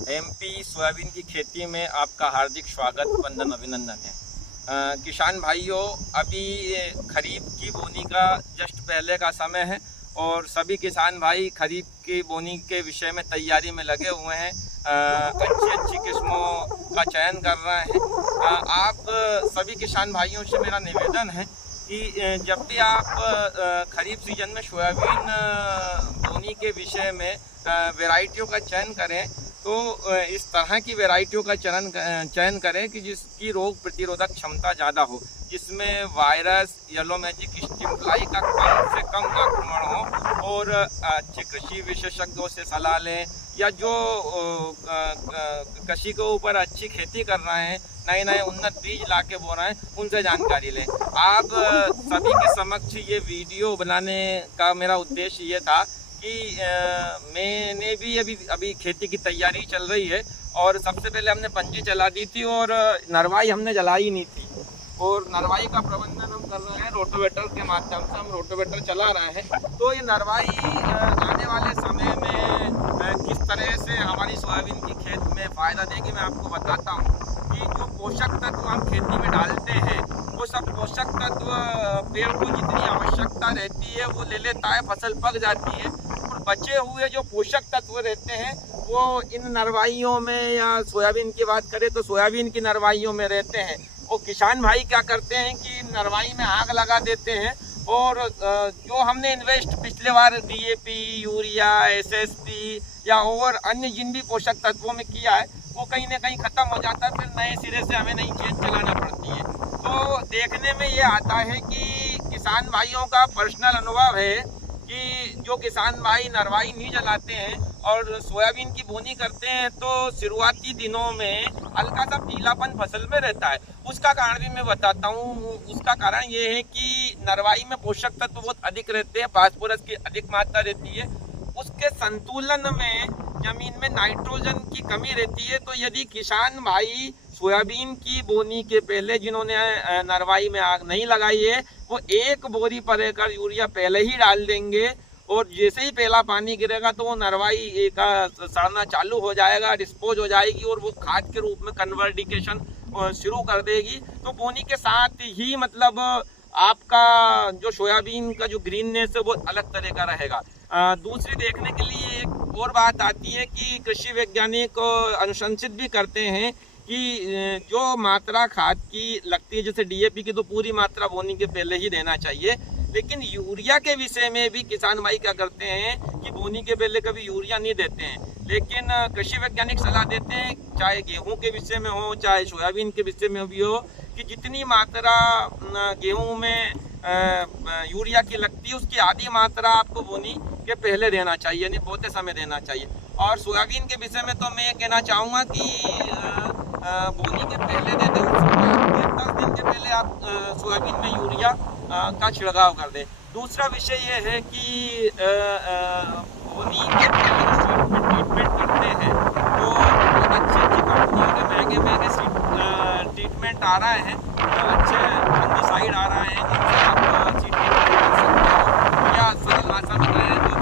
MP soybean की खेती में आपका हार्दिक स्वागत, वंदन, अभिनंदन है। किसान भाइयों, अभी खरीफ की बोनी का जस्ट पहले का समय है और सभी किसान भाई खरीफ की बोनी के विषय में तैयारी में लगे हुए हैं। अच्छी अच्छी किस्मों का चयन कर रहे हैं। आप सभी किसान भाइयों से मेरा निवेदन है कि जब भी आप खरीफ सीजन में सोयाबीन बोनी के विषय में वैरायटियों का चयन करें तो इस तरह की वैरायटियों का चयन करें कि जिसकी रोग प्रतिरोधक क्षमता ज़्यादा हो, जिसमें virus, yellow magic, stem fly का कम से कम आक्रमण हो और अच्छे कृषि विशेषज्ञों से सलाह लें या जो कृषि के ऊपर अच्छी खेती कर रहे हैं, नए नए उन्नत बीज ला के बो रहे हैं, उनसे जानकारी लें। आप सभी के समक्ष ये वीडियो बनाने का मेरा उद्देश्य ये था कि मैंने भी अभी खेती की तैयारी चल रही है और सबसे पहले हमने पंजी चला दी थी और नरवाई हमने जलाई नहीं थी और नरवाई का प्रबंधन हम कर रहे हैं रोटोवेटर के माध्यम से। हम रोटोवेटर चला रहे हैं तो ये नरवाई आने वाले समय में किस तरह से हमारी सोयाबीन की खेत में फ़ायदा देगी मैं आपको बताता हूँ कि जो पोषक तत्व हम खेती में डालते हैं वो सब पोषक तत्व पेड़ को जितनी आवश्यकता रहती है वो ले लेता है, फसल पक जाती है और बचे हुए जो पोषक तत्व रहते हैं वो इन नरवाइयों में, या सोयाबीन की बात करें तो सोयाबीन की नरवाइयों में रहते हैं। वो किसान भाई क्या करते हैं कि नरवाई में आग लगा देते हैं और जो हमने इन्वेस्ट पिछले बार DAP, यूरिया, SSP या और अन्य जिन भी पोषक तत्वों में किया है वो कहीं ना कहीं ख़त्म हो जाता है, फिर नए सिरे से हमें नई चीज़ चलाना पड़ती है। तो देखने में ये आता है कि किसान भाइयों का पर्सनल अनुभव है कि जो किसान भाई नरवाई नहीं जलाते हैं और सोयाबीन की बोनी करते हैं तो शुरुआती दिनों में हल्का सा पीलापन फसल में रहता है। उसका कारण भी मैं बताता हूँ। उसका कारण ये है कि नरवाई में पोषक तत्व बहुत अधिक रहते हैं, फास्फोरस की अधिक मात्रा रहती है। उसके संतुलन में जमीन में नाइट्रोजन की कमी रहती है। तो यदि किसान भाई सोयाबीन की बोनी के पहले जिन्होंने नरवाई में आग नहीं लगाई है वो 1 बोरी पर एकड़ यूरिया पहले ही डाल देंगे और जैसे ही पहला पानी गिरेगा तो वो नरवाई का सड़ना चालू हो जाएगा, डिस्पोज हो जाएगी और वो खाद के रूप में कन्वर्टिकेशन शुरू कर देगी। तो बोनी के साथ ही मतलब आपका जो सोयाबीन का जो ग्रीननेस है वो अलग तरह का रहेगा। दूसरी देखने के लिए एक और बात आती है कि कृषि वैज्ञानिक अनुशंसित भी करते हैं कि जो मात्रा खाद की लगती है, जैसे DAP की तो पूरी मात्रा बोनी के पहले ही देना चाहिए, लेकिन यूरिया के विषय में भी किसान भाई क्या करते हैं कि बोनी के पहले कभी यूरिया नहीं देते हैं। लेकिन कृषि वैज्ञानिक सलाह देते हैं, चाहे गेहूं के विषय में हो चाहे सोयाबीन के विषय में भी हो, कि जितनी मात्रा गेहूं में यूरिया की लगती है उसकी आधी मात्रा आपको बोनी के पहले देना चाहिए, नहीं बोते समय देना चाहिए। और सोयाबीन के विषय में तो मैं कहना चाहूँगा कि बोनी के पहले दे दें, 10 दिन के पहले आप सोयाबीन में यूरिया का छिड़काव कर दें। दूसरा विषय ये है कि बोनी के पहले ट्रीटमेंट करते हैं तो बहुत अच्छी कंपनियों के महंगे सीड ट्रीटमेंट आ रहे हैं, अच्छे फंगिसाइड आ रहे हैं जिनसे आप सीड ट्रीटमेंट कर सकते हो या सरल भाषा में कहें तो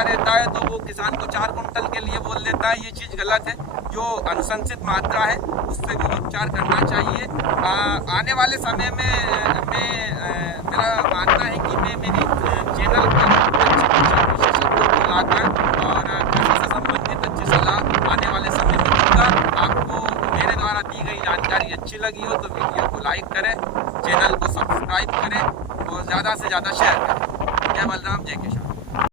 रहता है तो वो किसान को 4 कुंटल के लिए बोल देता है। ये चीज़ गलत है। जो अनुशंसित मात्रा है उससे भी उपचार करना चाहिए। आने वाले समय में मेरा मानना है कि मैं मेरी चैनल पर अच्छे विशेषज्ञों को लाकर और कृषि से संबंधित अच्छी सलाह आने वाले समय में दूंगा। आपको मेरे द्वारा दी गई जानकारी अच्छी लगी हो तो वीडियो को लाइक करें, चैनल को सब्सक्राइब करें और ज़्यादा से ज़्यादा शेयर करें। जय बलराम, जय किसान।